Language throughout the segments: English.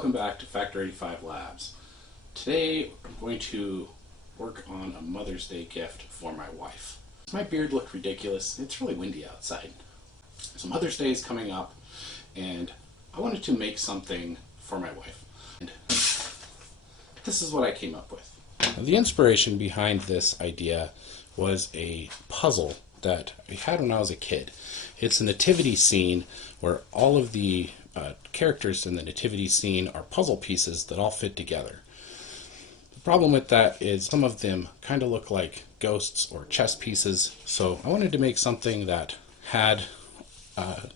welcome back to Factor 85 Labs. Today I'm going to work on a Mother's Day gift for my wife. Does my beard look ridiculous? It's really windy outside. So Mother's Day is coming up and I wanted to make something for my wife. And this is what I came up with. The inspiration behind this idea was a puzzle that I had when I was a kid. It's a nativity scene where all of the characters in the nativity scene are puzzle pieces that all fit together. The problem with that is some of them kind of look like ghosts or chess pieces, so I wanted to make something that had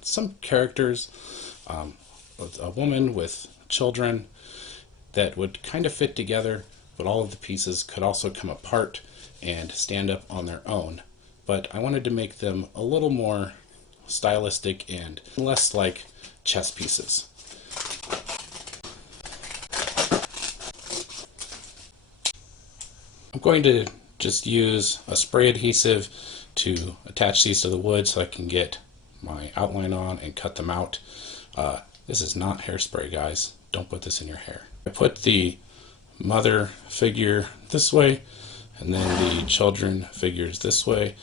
some characters, a woman with children that would kind of fit together, but all of the pieces could also come apart and stand up on their own. But I wanted to make them a little more stylistic and less like chess pieces. I'm going to just use a spray adhesive to attach these to the wood so I can get my outline on and cut them out. This is not hairspray, guys. Don't put this in your hair. I put the mother figure this way and then the children figures this way.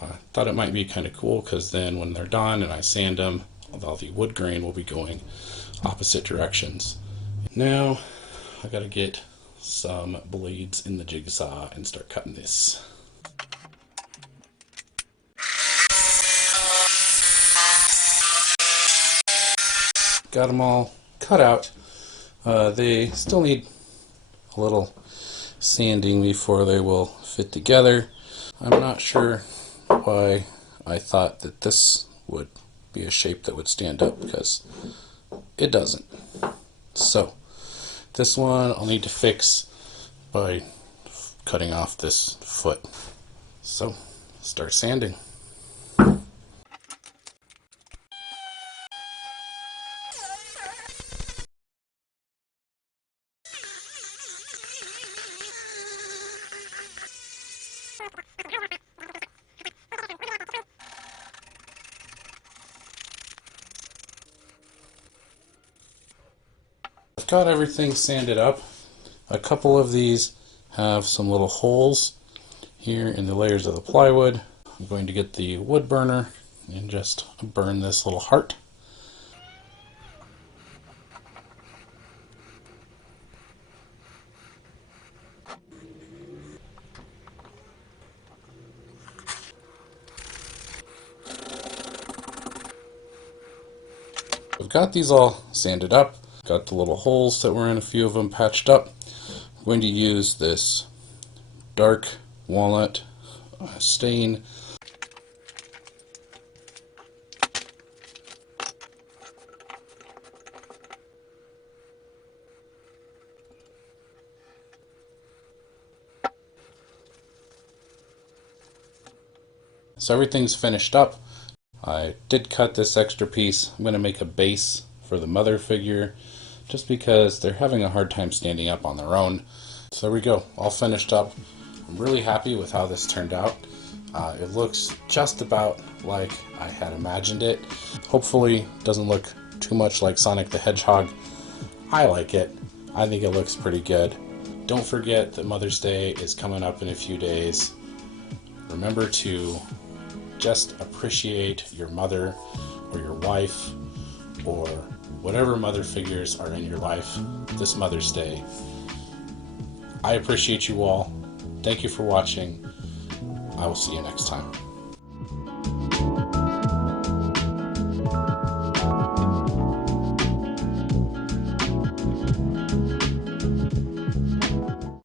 I thought it might be kind of cool because then when they're done and I sand them, all the wood grain will be going opposite directions. Now I gotta get some blades in the jigsaw and start cutting this. Got them all cut out. They still need a little sanding before they will fit together. I'm not sure why I thought that this would be a shape that would stand up, because it doesn't. So this one I'll need to fix by cutting off this foot. So start sanding. I've got everything sanded up. A couple of these have some little holes here in the layers of the plywood. I'm going to get the wood burner and just burn this little heart. I've got these all sanded up. Got the little holes that were in a few of them patched up. I'm going to use this dark walnut stain. So everything's finished up. I did cut this extra piece. I'm going to make a base for the mother figure just because they're having a hard time standing up on their own. So there we go, all finished up. I'm really happy with how this turned out. It looks just about like I had imagined it. Hopefully it doesn't look too much like Sonic the Hedgehog. I like it. I think it looks pretty good. Don't forget that Mother's Day is coming up in a few days. Remember to just appreciate your mother or your wife or whatever mother figures are in your life this Mother's Day. I appreciate you all. Thank you for watching. I will see you next time.